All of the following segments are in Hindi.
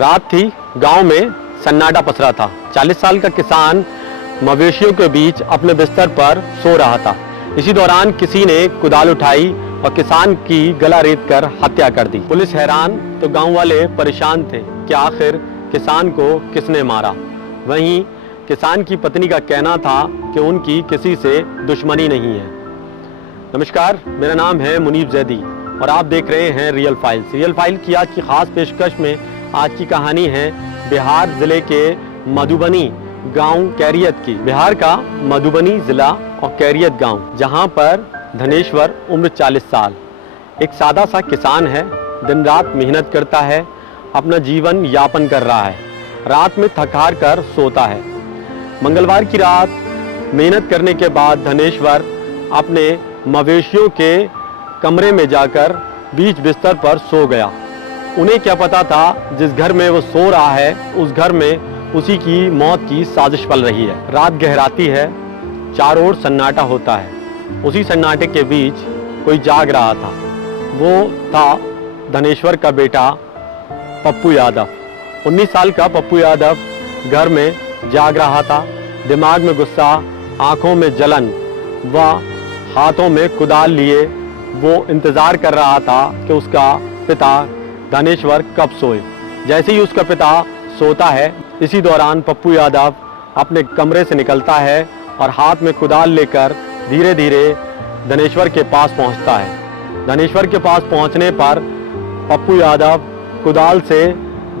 रात थी, गांव में सन्नाटा पसरा था। 40 साल का किसान मवेशियों के बीच अपने बिस्तर पर सो रहा था। इसी दौरान किसी ने कुदाल उठाई और किसान की गला रेत कर हत्या कर दी। पुलिस हैरान तो गांव वाले परेशान थे कि आखिर किसान को किसने मारा। वहीं किसान की पत्नी का कहना था कि उनकी किसी से दुश्मनी नहीं है। नमस्कार, मेरा नाम है मुनीब जैदी और आप देख रहे हैं रियल फाइल्स। रियल फाइल की आज की खास पेशकश में आज की कहानी है बिहार जिले के मधुबनी गांव कैरियत की। बिहार का मधुबनी जिला और कैरियत गांव, जहां पर धनेश्वर उम्र 40 साल एक सादा सा किसान है। दिन रात मेहनत करता है, अपना जीवन यापन कर रहा है। रात में थक हार कर सोता है। मंगलवार की रात मेहनत करने के बाद धनेश्वर अपने मवेशियों के कमरे में जाकर बीच बिस्तर पर सो गया। उन्हें क्या पता था जिस घर में वो सो रहा है उस घर में उसी की मौत की साजिश पल रही है। रात गहराती है, चारों ओर सन्नाटा होता है। उसी सन्नाटे के बीच कोई जाग रहा था। वो था धनेश्वर का बेटा पप्पू यादव। 19 साल का पप्पू यादव घर में जाग रहा था। दिमाग में गुस्सा, आंखों में जलन व हाथों में कुदाल लिए वो इंतजार कर रहा था कि उसका पिता धनेश्वर कब सोए। जैसे ही उसका पिता सोता है, इसी दौरान पप्पू यादव अपने कमरे से निकलता है और हाथ में कुदाल लेकर धीरे धीरे धनेश्वर के पास पहुंचता है। धनेश्वर के पास पहुंचने पर पप्पू यादव कुदाल से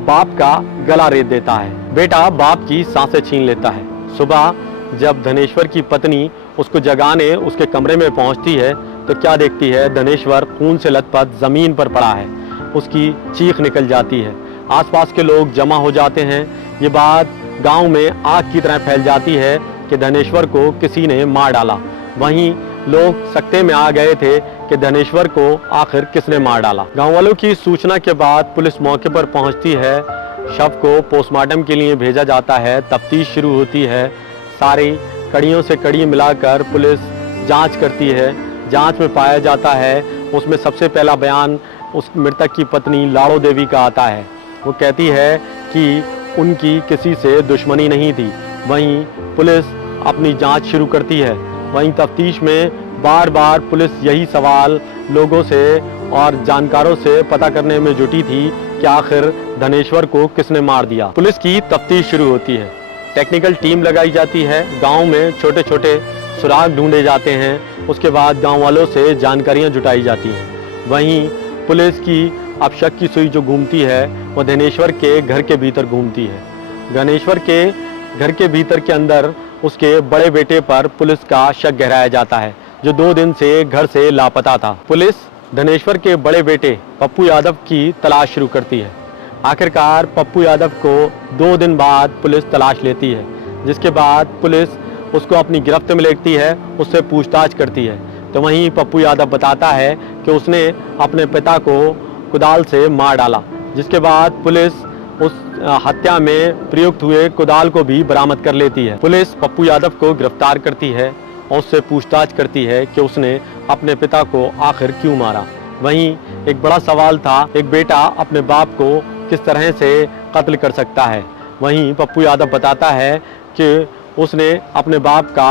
बाप का गला रेत देता है। बेटा बाप की सांसें छीन लेता है। सुबह जब धनेश्वर की पत्नी उसको जगाने उसके कमरे में पहुंचती है तो क्या देखती है, धनेश्वर खून से लथपथ जमीन पर पड़ा है। उसकी चीख निकल जाती है। आसपास के लोग जमा हो जाते हैं। ये बात गांव में आग की तरह फैल जाती है कि धनेश्वर को किसी ने मार डाला। वहीं लोग सकते में आ गए थे कि धनेश्वर को आखिर किसने मार डाला। गांव वालों की सूचना के बाद पुलिस मौके पर पहुंचती है। शव को पोस्टमार्टम के लिए भेजा जाता है। तफ्तीश शुरू होती है। सारी कड़ियों से कड़ी मिलाकर पुलिस जांच करती है। जांच में पाया जाता है, उसमें सबसे पहला बयान उस मृतक की पत्नी लाड़ो देवी का आता है। वो कहती है कि उनकी किसी से दुश्मनी नहीं थी। वहीं पुलिस अपनी जांच शुरू करती है। वहीं तफ्तीश में बार बार पुलिस यही सवाल लोगों से और जानकारों से पता करने में जुटी थी कि आखिर धनेश्वर को किसने मार दिया। पुलिस की तफ्तीश शुरू होती है। टेक्निकल टीम लगाई जाती है। गांव में छोटे छोटे सुराग ढूंढे जाते हैं। उसके बाद गांव वालों से जानकारियां जुटाई जाती हैं। वहीं पुलिस की अब शक की सुई जो घूमती है वो धनेश्वर के घर के भीतर घूमती है। धनेश्वर के घर के भीतर के अंदर उसके बड़े बेटे पर पुलिस का शक गहराया जाता है, जो 2 दिन से घर से लापता था। पुलिस धनेश्वर के बड़े बेटे पप्पू यादव की तलाश शुरू करती है। आखिरकार पप्पू यादव को 2 दिन बाद पुलिस तलाश लेती है, जिसके बाद पुलिस उसको अपनी गिरफ्त में लेती है, उससे पूछताछ करती है। तो वहीं पप्पू यादव बताता है कि उसने अपने पिता को कुदाल से मार डाला, जिसके बाद पुलिस उस हत्या में प्रयुक्त हुए कुदाल को भी बरामद कर लेती है। पुलिस पप्पू यादव को गिरफ्तार करती है और उससे पूछताछ करती है कि उसने अपने पिता को आखिर क्यों मारा। वहीं एक बड़ा सवाल था, एक बेटा अपने बाप को किस तरह से कत्ल कर सकता है। वहीं पप्पू यादव बताता है कि उसने अपने बाप का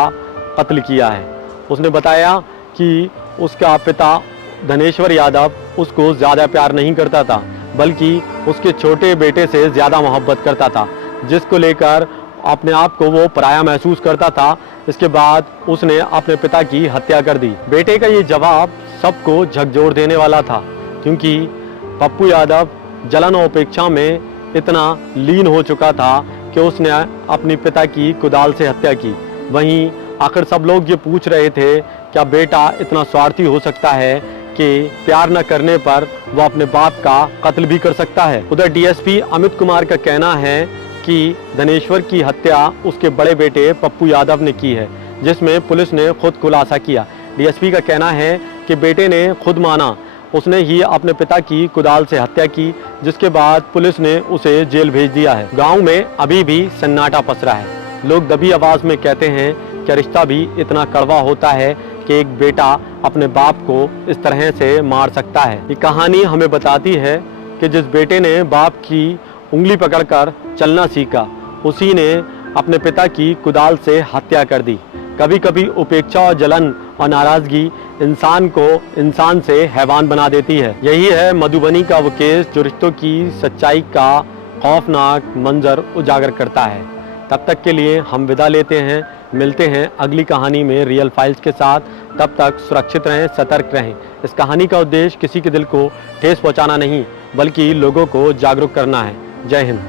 कत्ल किया है। उसने बताया कि उसका पिता धनेश्वर यादव उसको ज़्यादा प्यार नहीं करता था, बल्कि उसके छोटे बेटे से ज़्यादा मोहब्बत करता था, जिसको लेकर अपने आप को वो पराया महसूस करता था। इसके बाद उसने अपने पिता की हत्या कर दी। बेटे का ये जवाब सबको झकझोर देने वाला था, क्योंकि पप्पू यादव जलन और उपेक्षा में इतना लीन हो चुका था कि उसने अपने पिता की कुदाल से हत्या की। वहीं आखिर सब लोग ये पूछ रहे थे, क्या बेटा इतना स्वार्थी हो सकता है कि प्यार न करने पर वो अपने बाप का कत्ल भी कर सकता है। उधर डीएसपी अमित कुमार का कहना है कि धनेश्वर की हत्या उसके बड़े बेटे पप्पू यादव ने की है, जिसमें पुलिस ने खुद खुलासा किया। डीएसपी का कहना है कि बेटे ने खुद माना उसने ही अपने पिता की कुदाल से हत्या की, जिसके बाद पुलिस ने उसे जेल भेज दिया है। गांव में अभी भी सन्नाटा पसरा है। लोग दबी आवाज में कहते हैं कि रिश्ता भी इतना कड़वा होता है कि एक बेटा अपने बाप को इस तरह से मार सकता है। ये कहानी हमें बताती है कि जिस बेटे ने बाप की उंगली पकड़कर चलना सीखा, उसी ने अपने पिता की कुदाल से हत्या कर दी। कभी कभी उपेक्षा और जलन और नाराजगी इंसान को इंसान से हैवान बना देती है। यही है मधुबनी का वो केस जो रिश्तों की सच्चाई का खौफनाक मंजर उजागर करता है। तब तक के लिए हम विदा लेते हैं, मिलते हैं अगली कहानी में रियल फाइल्स के साथ। तब तक सुरक्षित रहें, सतर्क रहें। इस कहानी का उद्देश्य किसी के दिल को ठेस पहुंचाना नहीं, बल्कि लोगों को जागरूक करना है। जय हिंद।